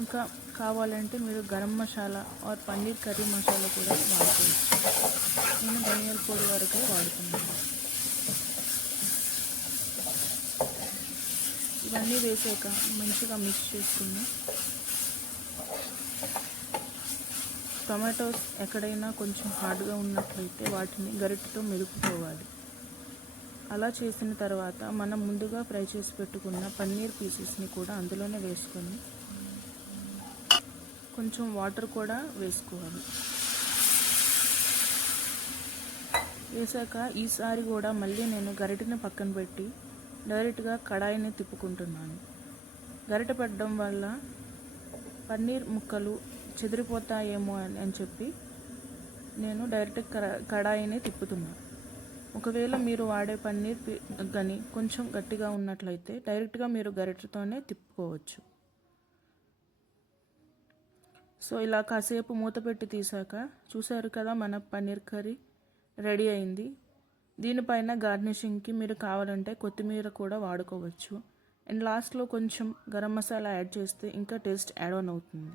ఇంకా కావాలంటే మీరు గరం మసాలా ఆర్ పన్నీర్ కర్రీ మసాలా కూడా వాడుకోవచ్చు. నేను ధనియాల పొడి వరకే వాడుతున్నాను. ఇవన్నీ వేసాక మంచిగా మిక్స్ చేసుకుని టొమాటోస్ ఎక్కడైనా కొంచెం హార్డ్గా ఉన్నట్లయితే వాటిని గరిటెతో మెదుపుకోవాలి. అలా చేసిన తర్వాత మనం ముందుగా ఫ్రై చేసి పెట్టుకున్న పన్నీర్ పీసెస్ని కూడా అందులోనే వేసుకొని కొంచెం వాటర్ కూడా వేసుకోవాలి. వేసాక ఈసారి కూడా మళ్ళీ నేను గరిటెని పక్కన పెట్టి డైరెక్ట్గా కడాయిని తిప్పుకుంటున్నాను. గరిటె పెట్టడం వల్ల పన్నీర్ ముక్కలు చెదిరిపోతాయేమో అని చెప్పి నేను డైరెక్ట్ కడాయిని తిప్పుతున్నాను. ఒకవేళ మీరు వాడే పన్నీర్ కానీ కొంచెం గట్టిగా ఉన్నట్లయితే డైరెక్ట్గా మీరు గరిటెతోనే తిప్పుకోవచ్చు. సో ఇలా కాసేపు మూత పెట్టి తీసాక చూసారు కదా, మన పన్నీర్ కర్రీ రెడీ అయింది. దీనిపైన గార్నిషింగ్కి మీరు కావాలంటే కొత్తిమీర కూడా వాడుకోవచ్చు. అండ్ లాస్ట్లో కొంచెం గరం మసాలా యాడ్ చేస్తే ఇంకా టేస్ట్ యాడ్ ఆన్ అవుతుంది.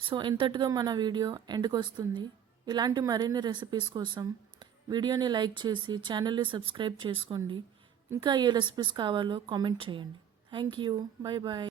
సో ఇంతటితో మన వీడియో ఎండ్కి వస్తుంది. ఇలాంటి మరిన్ని రెసిపీస్ కోసం వీడియోని లైక్ చేసి ఛానల్ని సబ్స్క్రైబ్ చేసుకోండి. ఇంకా ఏ రెసిపీస్ కావాలో కామెంట్ చేయండి. Thank you. Bye bye.